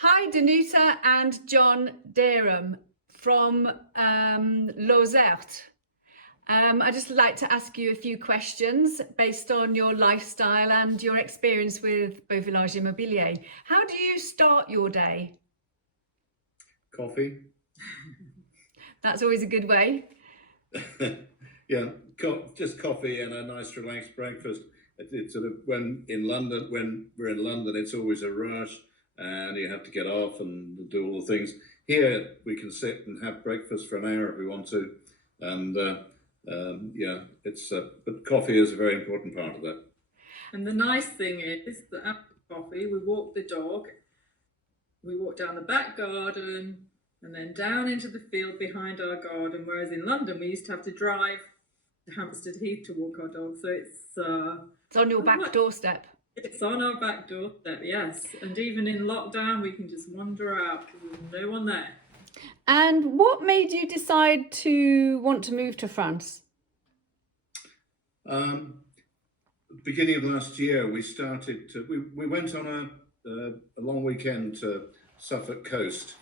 Hi, Danuta and John from Lozert. I'd just like to ask you a few questions based on your lifestyle and your experience with Boggart Village Immobilier. How do you start your day? Coffee. That's always a good way. Yeah, just coffee and a nice relaxed breakfast. It's sort of when we're in London, it's always a rush and you have to get off and do all the things. Here we can sit and have breakfast for an hour if we want to, and yeah, but coffee is a very important part of that. And the nice thing is that after coffee, we walk the dog, we walk down the back garden, and then down into the field behind our garden. Whereas in London, we used to have to drive to Hampstead Heath to walk our dog. So it's on your back doorstep. It's on our back doorstep, yes. And even in lockdown, we can just wander out because there's no one there. And what made you decide to want to move to France? Beginning of last year, we went on a long weekend to Suffolk coast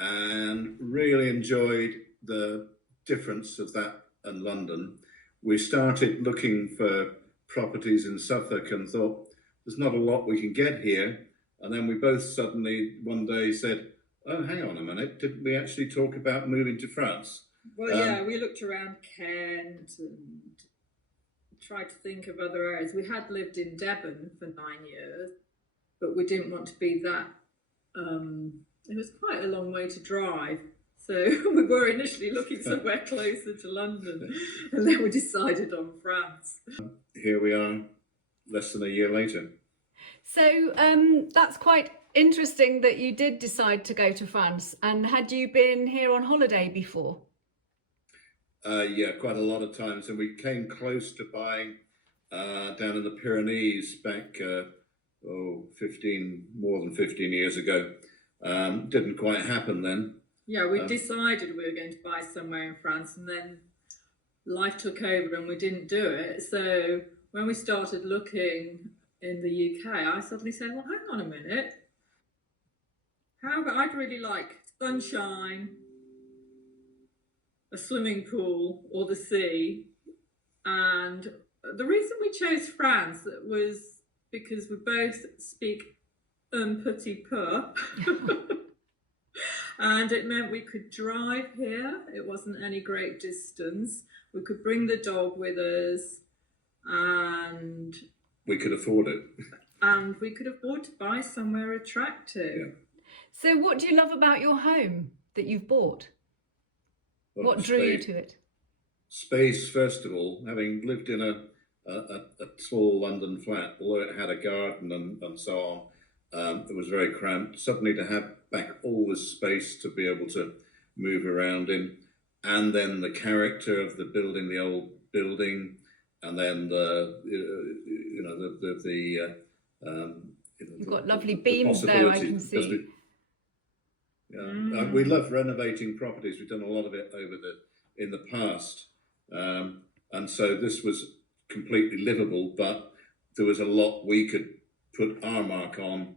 and really enjoyed the difference of that and London. We started looking for properties in Suffolk and thought there's not a lot we can get here. And then we both suddenly one day said, oh, hang on a minute, didn't we actually talk about moving to France? Well, yeah, we looked around Kent and tried to think of other areas. We had lived in Devon for 9 years, but we didn't want to be that, it was quite a long way to drive. So we were initially looking somewhere closer to London, and then we decided on France. Here we are, less than a year later. So that's quite interesting that you did decide to go to France. And had you been here on holiday before? Yeah, quite a lot of times. And we came close to buying down in the Pyrenees back, more than 15 years ago. Didn't quite happen then. Yeah, we decided we were going to buy somewhere in France, and then life took over and we didn't do it. So when we started looking in the UK, I suddenly said, well, hang on a minute. I'd really like sunshine, a swimming pool, or the sea. And the reason we chose France was because we both speak un petit peu. And it meant we could drive here. It wasn't any great distance. We could bring the dog with us, and we could afford it. And we could afford to buy somewhere attractive. Yeah. So what do you love about your home that you've bought? Well, what drew you to it? Space, first of all. Having lived in a small London flat, although it had a garden and so on, it was very cramped. Suddenly to have back all this space to be able to move around in, and then the character of the building, the old building, and then you've got lovely beams there, I can see. We love renovating properties. We've done a lot of it in the past, and so this was completely livable. But there was a lot we could put our mark on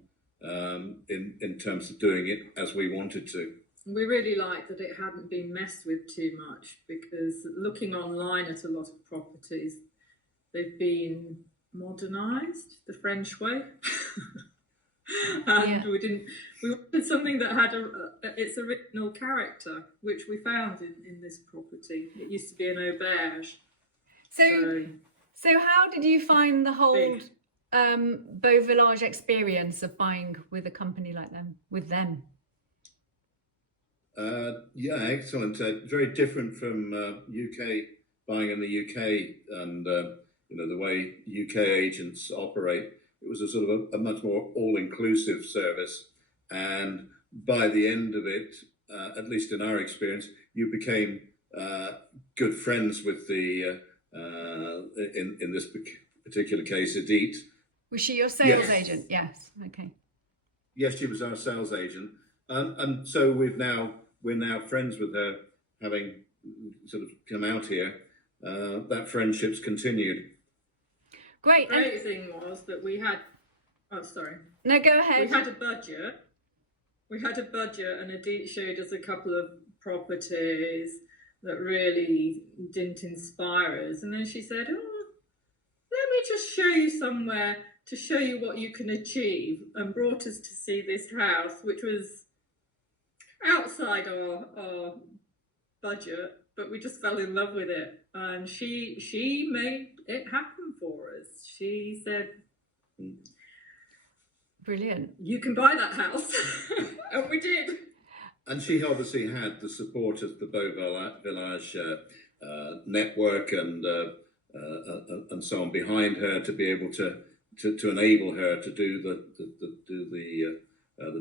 in terms of doing it as we wanted to. We really liked that it hadn't been messed with too much, because looking online at a lot of properties, they've been modernised the French way. And we wanted something that had its original character, which we found in this property. It used to be an auberge. So how did you find the whole Beau Village experience of buying with a company like them, with them? Yeah, excellent. Very different from UK, buying in the UK and the way UK agents operate. It was a sort of a much more all-inclusive service, and by the end of it, at least in our experience, you became good friends with the in this particular case, Edith. Was she your sales agent? Yes. Okay. Yes, she was our sales agent, and so we're now friends with her, having sort of come out here. That friendship's continued. Great. The great thing was that we had, No, go ahead. We had a budget, we had a budget, and Adit showed us a couple of properties that really didn't inspire us. And then she said, "Oh, let me just show you somewhere to show you what you can achieve," and brought us to see this house, which was outside our budget, but we just fell in love with it. And she made it happen for us. She said, Brilliant. "You can buy that house." And we did. And she obviously had the support of the Boggart Village network and so on behind her to be able to enable her to do the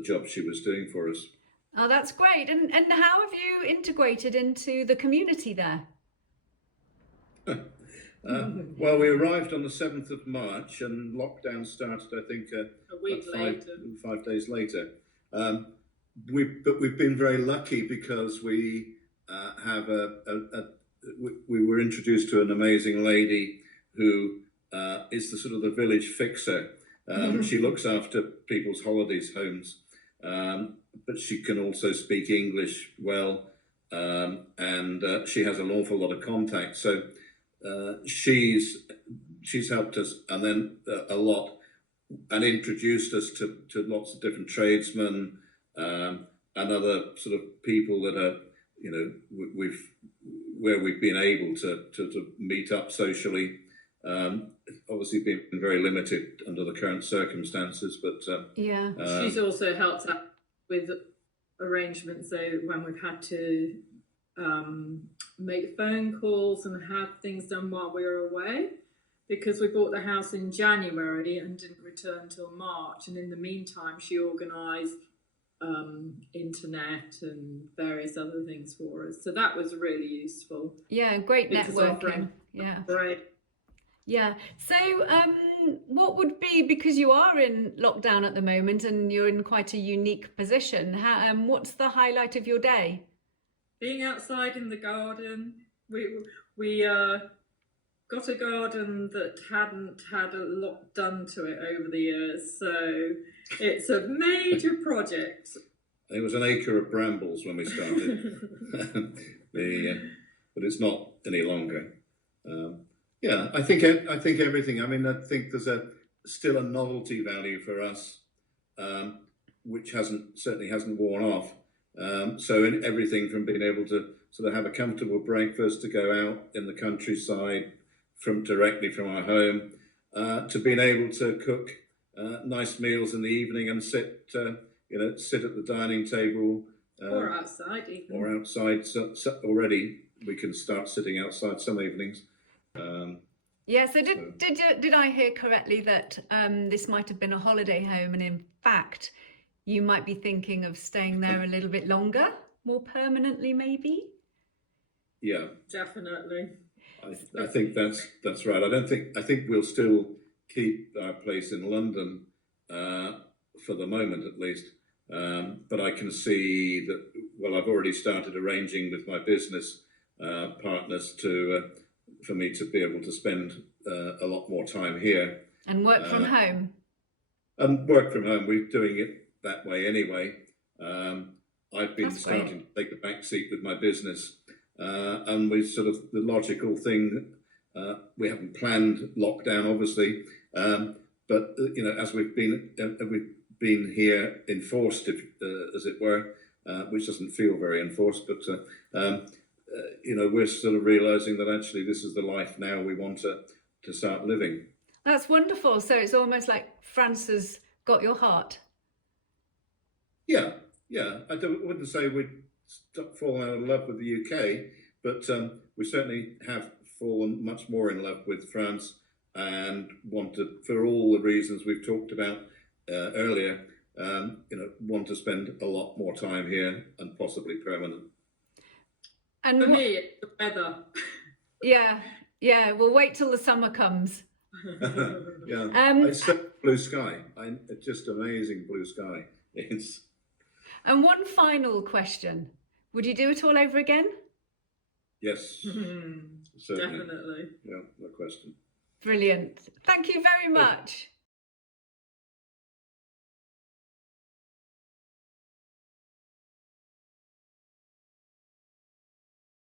job she was doing for us. Oh, that's great. And how have you integrated into the community there? Well, we arrived on the 7th of March and lockdown started, I think, A week later. 5 days later. But we've been very lucky because we have we were introduced to an amazing lady who is the sort of the village fixer. She looks after people's holidays homes, but she can also speak English well, and she has an awful lot of contacts. So she's helped us, and then a lot, and introduced us to lots of different tradesmen and other sort of people that are, you know, where we've been able to meet up socially. Obviously been very limited under the current circumstances, but Yeah. She's also helped out with arrangements. So when we've had to make phone calls and have things done while we were away, because we bought the house in January and didn't return till March, and in the meantime she organised internet and various other things for us. So that was really useful. Yeah, great Because networking. offering- Yeah. Right. Yeah. So what would be, because you are in lockdown at the moment and you're in quite a unique position, what's the highlight of your day? Being outside in the garden. We got a garden that hadn't had a lot done to it over the years, so it's a major project. it was an acre of brambles when we started, but it's not any longer. Yeah, I think everything. I mean, I think there's still a novelty value for us, which certainly hasn't worn off. So in everything from being able to sort of have a comfortable breakfast, to go out in the countryside directly from our home, to being able to cook nice meals in the evening and sit at the dining table, Or outside even. or outside. So already we can start sitting outside some evenings. Yeah, so did I hear correctly that this might have been a holiday home, and in fact you might be thinking of staying there a little bit longer, more permanently maybe? Yeah, Definitely. I think that's right. I think we'll still keep our place in London for the moment at least. But I can see that. Well, I've already started arranging with my business partners for me to be able to spend a lot more time here And work from home? and work from home. We're doing it that way anyway. I've been That's starting great. to take the back seat with my business. And we sort of, the logical thing, we haven't planned lockdown obviously, but you know, as we've been here enforced, as it were, which doesn't feel very enforced, but you know, we're sort of realising that actually this is the life now we want to start living. That's wonderful. So it's almost like France has got your heart. Yeah. I wouldn't say we'd fallen out of love with the UK, but we certainly have fallen much more in love with France, and for all the reasons we've talked about earlier, want to spend a lot more time here, and possibly permanent. And For me, it's the weather. Yeah, we'll wait till the summer comes. Yeah, it's blue sky. It's just amazing blue sky. And one final question. Would you do it all over again? Yes, certainly. Definitely. Yeah, no question. Brilliant. Thank you very much.